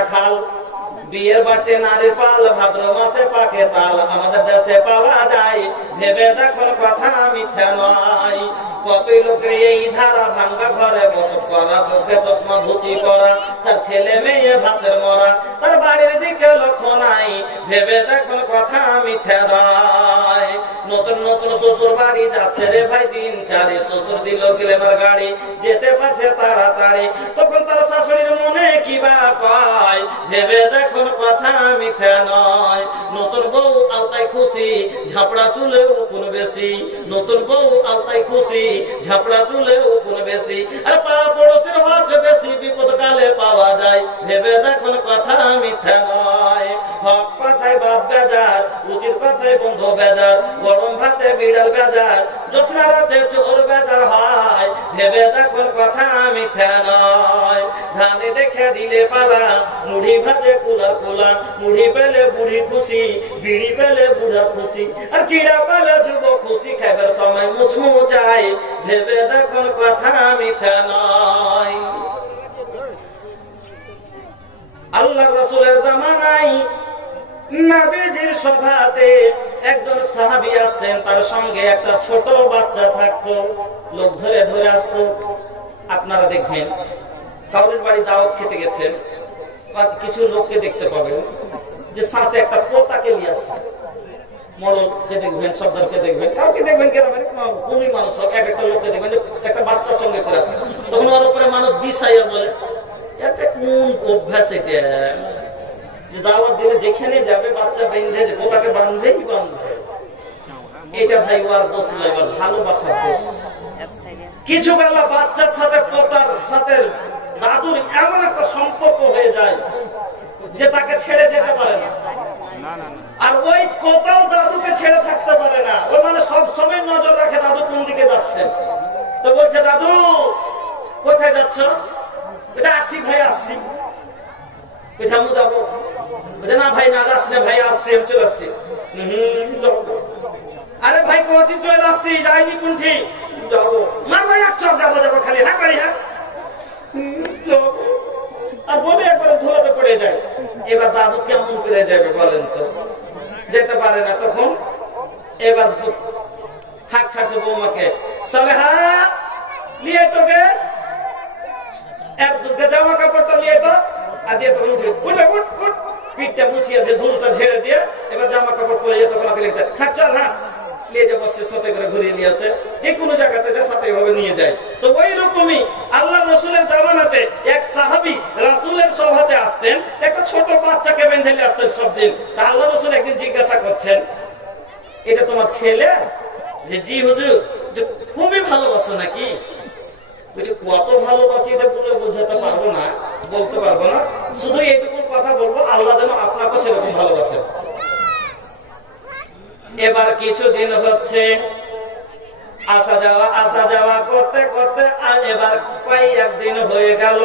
রাখাল, বিয়ের বাড়িতে নারীর পাল, ভাদ্র মাসে পাকে তাল, আমাদের দেশে পাওয়া যায়, ভেবে দেখো কথা মিথ্যা নয়। কতই লোকের এই ধারা, ভাঙ্গা ঘরে বসত করা, চোখে চশমা ধুতি করা, তার ছেলে মেয়ে ভাতের মরা, তার বাড়ির দিকে লক্ষ্য নাই, ভেবে দেখো কথা মিথ্যা নয়। নতুন নতুন শ্বশুর বাড়ি যাচ্ছে রে ভাই দিন চারি, শ্বশুর দিল গ্লেমার গাড়ি, যেতে পারছে তাড়াতাড়ি, তখন তার শাশুড়ির মনে কি বা কয়, ভেবে দেখুন কথা মিথ্যা নয়। নতুন বউ আলতায় খুশি, ঝাপড়া চুলে উকুন বেশি, নতুন বউ আলতায় খুশি, ঝাপড়া চুলে উকুন বেশি, আর পাড়া পড়োশির হক বেশি, বিপদ কালে পাওয়া যায়, ভেবে দেখুন কথা মিথ্যা নয়। হক কথায় বাপ বেজার, উচিত কথায় বন্ধু বেজার, গরম ভাতে বিড়াল বেজার, জোছনা রাতে চোর বেজার হয়, ভেবে দেখুন কথা মিথ্যা নয়। ধানে দেখে দিলে পালা, মুড়ি ভাজে কুলার কুলা, মুড়ি পেলে বুড়ি খুশি, বিড়ি পেলে বুড়া খুশি, আর চিড়া পেলে যুব খুশি, খাইবার সময় মুচমুচাই, ভেবে দেখুন কথা মিথ্যা নয়। আল্লাহ রাসূলের জামানায় নবীজির সভাতে একজন সাহাবী আসতেন, তার সঙ্গে একটা ছোট বাচ্চা থাকতো, লোক ধরে ধরে আসতো। আপনারা দেখবেন কাউরের বাড়ি দাওয়াত খেতে গেছেন, কিছু লোককে দেখতে পাবেন যে সাথে একটা পোতাকে নিয়ে আসছে, মরলকে দেখবেন, সর্দারকে দেখবেন, কাউকে দেখবেন গ্রামের কোন মানুষ, এক একটা লোককে দেখবেন একটা বাচ্চার সঙ্গে করে আসছে, তখন ওর উপরে মানুষ বিষাইয়া বলে, এটা কোন অভ্যাস, এটা যে দাওয়াত দিলে যেখানে যাবে বাচ্চা বেঁধে পোতাকে বাঁধবেই বাঁধবে, এটা ভাই ওর দোষ নয়, ওর ভালোবাসার দোষ। কিছু বেলা বাচ্চার সাথে পোতার সাথে দাদুর এমন একটা সম্পর্ক হয়ে যায় যে তাকে ছেড়ে যেতে পারে না, আর ওই পোতাও দাদুকে ছেড়ে থাকতে পারে না, ও মানে সব সময় নজর রাখে দাদু কোন দিকে যাচ্ছে। তো বলছে, দাদু কোথায় যাচ্ছ? এটা আসছি ভাই, আসছি। পিঠামু যাবো? না ভাই, না যাচ্ছি না ভাই, আসছি, আমি চলে আসছি। আরে ভাই কতদিন চলে আসছি, যাইনি কোনটি যাবো? না ভাই এক চল যাবো যাবো খালি, হ্যাঁ করি, হ্যাঁ আর বলে একবার ধুলাতে পড়ে যায়। এবার দাদু কেমন করে যাবে বলেন তো, যেতে পারে না। তখন এবার হাত ছাড়ছে বৌমাকে, চলে হ্যাঁ নিয়ে তোকে জামা কাপড়টা নিয়ে তো, আর দিয়ে তখন উঠে উঠবে উঠ উঠ, পিঠটা মুছিয়ে যে ধুলটা ঝেড়ে দিয়ে এবার জামা কাপড় পরে যেত, থাক চল হ্যাঁ নিয়ে যে বসছে, সাথে করে ঘুরিয়ে নিয়ে আসে, যে কোনো জায়গাতে যা সাথে এভাবে নিয়ে যায়। তো ওই রকমই আল্লাহ রসুলের জামানাতে এক সাহাবী রাসূলের সভাতে আসতেন, একটা ছোট বাচ্চাকে বেঁধে নিয়ে আসতেন সব দিন। তা আল্লাহ রসুল একদিন জিজ্ঞাসা করছেন, এটা তোমার ছেলে? যে জি হুজুর। যে খুবই ভালোবাসো নাকি? বলছে কত ভালোবাসি এটা বলে বোঝাতে পারবো না, বলতে পারবো না, শুধু এইটুকু কথা বলবো, আল্লাহ যেন আপনাকে সেরকম ভালোবাসে। এবার কিছুদিন হচ্ছে আসা যাওয়া করতে করতে এবার প্রায় একদিন হয়ে গেল,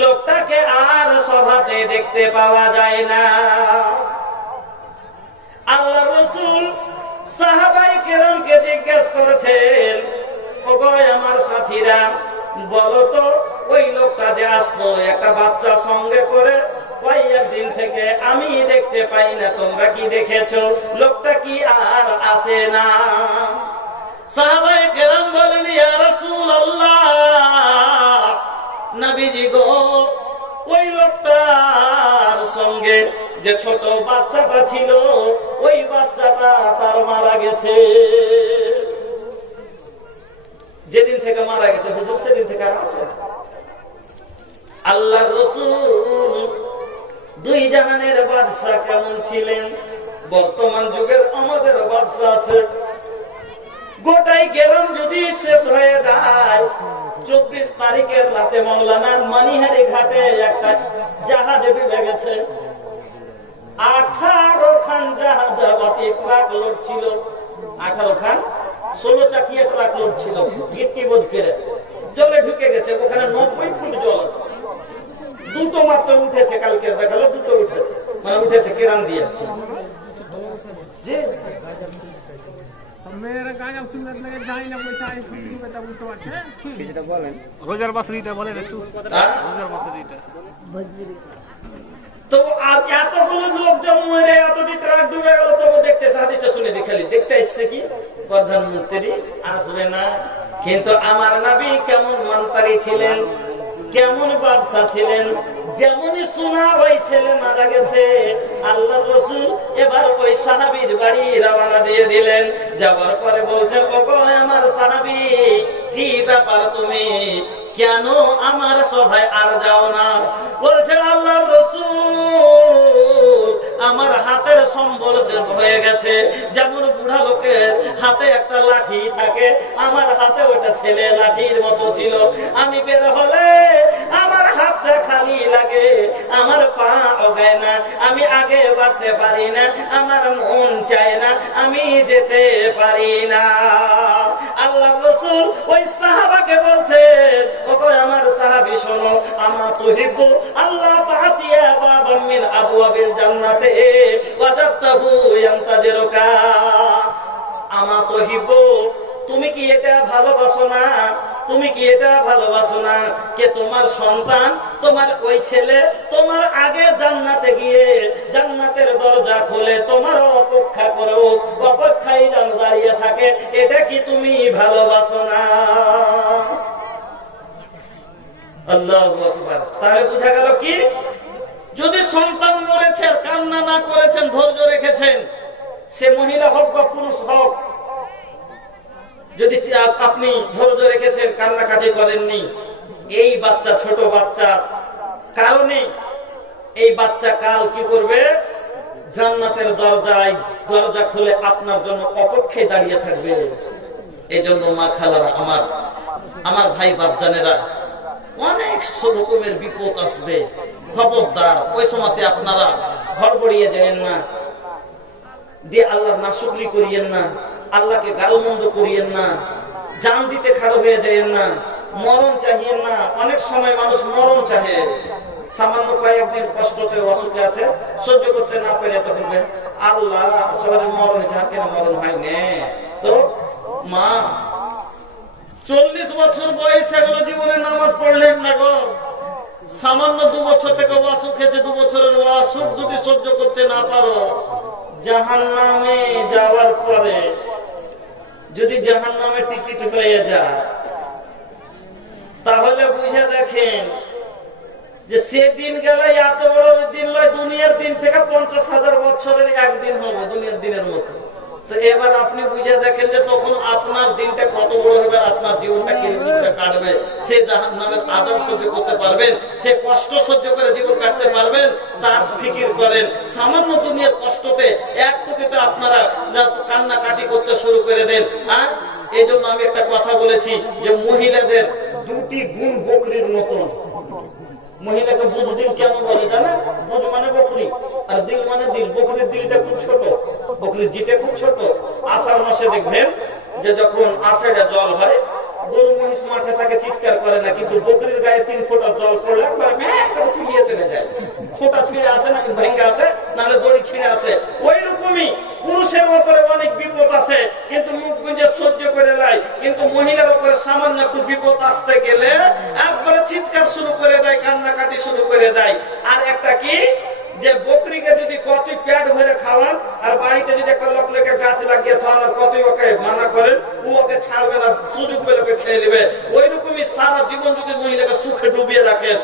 লোকটাকে আর সভাতে দেখতে পাওয়া যায় না। আল্লাহ রাসূল সাহাবায়ে কেরামকে জিজ্ঞেস করেছেন, ওগো আমার সাথীরা বলো তো, ওই লোকটা যে আসলো একটা বাচ্চা সঙ্গে করে, কয়েকদিন থেকে আমি দেখতে পাই না, তোমরা কি দেখেছো? লোকটা কি আর আসে না? সাহাবায়ে কেরাম বলেন, ইয়া রাসূলুল্লাহ, নবীজি গো, ওই লোকটার সঙ্গে যে ছোট বাচ্চাটা ছিল, ওই বাচ্চাটা তার মারা গেছে। যেদিন থেকে মারা গেছে হুজুর, সেদিন থেকে আর আসে। আল্লাহর রাসূল দুই জাহানের বাদশা কেমন ছিলেন? বর্তমান যুগের আমাদের বাদশা আছে, গোটাই গ্রাম যদি শেষ হয়ে যায়, 24 তারিখের রাতে মৌলানার মানিহারি ঘাটে একটা জাহাজ ডুবে গেছে, 18 খান জাহাজ বাতি ট্রাক লোড ছিল, 18 খান 16 চাকিয়া ট্রাক লোড ছিল, গিট্টি বোঝ করে জলে ঢুকে গেছে। ওখানে 90 ফুট জল আছে, দুটো মাত্র উঠেছে, কালকে দেখালো দুটো উঠেছে, মানে উঠেছে কেরান দিয়ে। রোজার বাসরিটা বলেন একটু, রোজার বাসরিটা তো আর এতগুলো লোক জন্মে এতটি ট্রাক ডুবে গেল, তবু দেখতেছে, হাদিসটা শুনে দেখালি দেখতে আসছে কি প্রধানমন্ত্রী আসবে না। কিন্তু আমার নবী কেমন মন্ত্রী ছিলেন, কেমন বাদশা ছিলেন, যেমনই শোনা ওই ছেলে মারা গেছে, আল্লাহ রসুল এবার ওই সাহাবীর বাড়ি রওনা দিয়ে দিলেন। যাবার পরে বলছেন, ওগো আমার সাহাবী, কি ব্যাপার, তুমি কেন আমার সভায় আর যাও না? বলছেন, আল্লাহ রসুল আমার হাতের সম্বল শেষ হয়ে গেছে। যেমন বুড়া লোকের হাতে একটা লাঠি থাকে, আমার হাতে ওটা ছেলে লাঠির মতো ছিল। আমি বের হলে আমার হাতটা খালি লাগে, আমার পা ওগায় না, আমি আগে বাড়তে পারি না, আমার মন চায় না, আমি যেতে পারি না। আল্লাহ রসুল ওই সাহাবাকে বলছেন, ওগো আমার সাহাবী শোনো, আমা তুহিব্বু আল্লাহ তাতিয়া বাবাম মিন আবওয়াবিল জান্নাতে ওয়াজাদতাহু ইয়ান্তাজিরুকা। আমা তুহিব্বু, তুমি কি এটা ভালোবাসো না, তুমি কি এটা ভালোবাসো না কে তোমার সন্তান, তোমার ওই ছেলে তোমার আগে জান্নাতে গিয়ে জান্নাতের দরজা খুলে তোমার অপেক্ষা করো, অপেক্ষায় যেন দাঁড়িয়ে থাকে, এটা কি তুমি ভালোবাসো না? আল্লাহু আকবার। তাহলে বোঝা গেল কি, যদি সন্তান মরেছে কান্না না করেছেন, ধৈর্য রেখেছেন, সে মহিলা হোক বা পুরুষ হোক, যদি আপনি ধৈর্য রেখেছেন, কান্নাকাটি করেননি, এই বাচ্চা ছোট বাচ্চার কারণে এই বাচ্চা কাল কি করবে, জান্নাতের দরজা খুলে আপনার জন্য অপেক্ষায় দাঁড়িয়ে থাকবে। এই জন্য মা খালারা, আমার ভাই বাপজানেরা, অনেক রকমের বিপদ আসবে, খবরদার ওই সময়তে আপনারা হড়বড়িয়ে যাবেন না, দিয়ে আল্লাহর নাশুকরি করিয়েন না, আল্লাহকে গালমন্দ করিয়েন না, জান দিতে খাড়ো হয়ে যাবেন না, মরণ চাহিয়েন না। অনেক সময় মানুষ মরণ চাহে, সামান্য কয়েকদিন কষ্টতে অসুখে আছে, সহ্য করতে না পেরে তো বলবে আল্লাহ সবাই মরণ চাহ, কেন মরণ হয় না? তো মা 40 বছর বয়স এগুলো জীবনে নামাজ পড়লেন না গো, সামান্য 2 বছর থেকে অসুখ হয়েছে, 2 বছরের অসুখ যদি সহ্য করতে না পারো, জাহান্নামে যাওয়ার পরে যদি জাহান্নামে টিকিট হয়ে যায়, তাহলে বুঝে দেখেন যে সে দিন গেলে এত বড় দিন নয়, দুনিয়ার দিন থেকে 50,000 বছরের একদিন হবে দুনিয়ার দিনের মতো। তো এবার আপনি বুঝে দেখেন যে তখন আপনার দিনটা কত বড় হবে, আপনার জীবনটা কিরকম কাটবে। সে জাহান্নামের আযাব সহ্য করতে পারবেন, সে কষ্ট সহ্য করে জীবন কাটতে পারবেন, তার ফিকির করেন। সামান্য দুনিয়ার কষ্টতে এক টুকিতে আপনারা কান্নাকাটি করতে শুরু করে দেন। আর এই জন্য আমি একটা কথা বলেছি যে মহিলাদের 2টি গুণ বকরির মতন। মহিলাকে বুঝ দিল কেন বলে জানা? বুঝ মানে বকরি, আর দিল মানে দিল। বকরির দিলটা খুব ছোট, বকরির জিটা খুব ছোট। আষাঢ় মাসে দেখবেন যে যখন আষাঢ়ে জল হয়, গরু মহিষ মাঠে থাকে, চিৎকার করে না, কিন্তু বকরির গায়ে 3 ফোঁটা জল পড়লে একবার ছিঁড়িয়ে চলে যায়। ফোঁটা ছিঁড়ে আসে না, ভেঙ্গে আসে, নাহলে দড়ি ছিঁড়ে আসে। ওই রকমই পুরুষের উপরে অনেক বিপদ আছে, কিন্তু মুখ গুঁজে সহ্য করে নেয়। কিন্তু মহিলার উপরে সামান্য একটু বিপদ আসতে গেলে একবারে চিৎকার শুরু করে দেয়, কান্নাকাটি শুরু করে দেয়। আর একটা কি, যে বকরিকে যদি কতই পেট ভরে খাওয়ান, আর বাড়িতে যদি একটা লোক লোকে গাছ লাগিয়ে খাওয়ান, আর কতই ওকে মানা করেন, ও ওকে ছাড়বে না, সুযোগ পেলে ওকে খেয়ে নেবে। ওই রকমই সারা জীবন যদি মহিলাকে সুখে ডুবিয়ে রাখেন,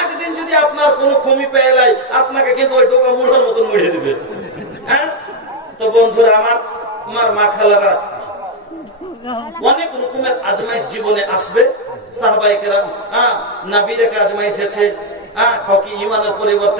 একদিন যদি আপনার কোনো কমি পেয়ে যায়, আপনাকে কিন্তু ওই ডোকা মুড়ার মতন মুড়িয়ে দিবে। হ্যাঁ, তো বন্ধুরা আমার মা খালারা, অনেক রকমের আজমাইশ জীবনে আসবে। সাহাবায়ে কেরাম, নবীর আজমাইশ আছে, ইমানের পরিবর্তন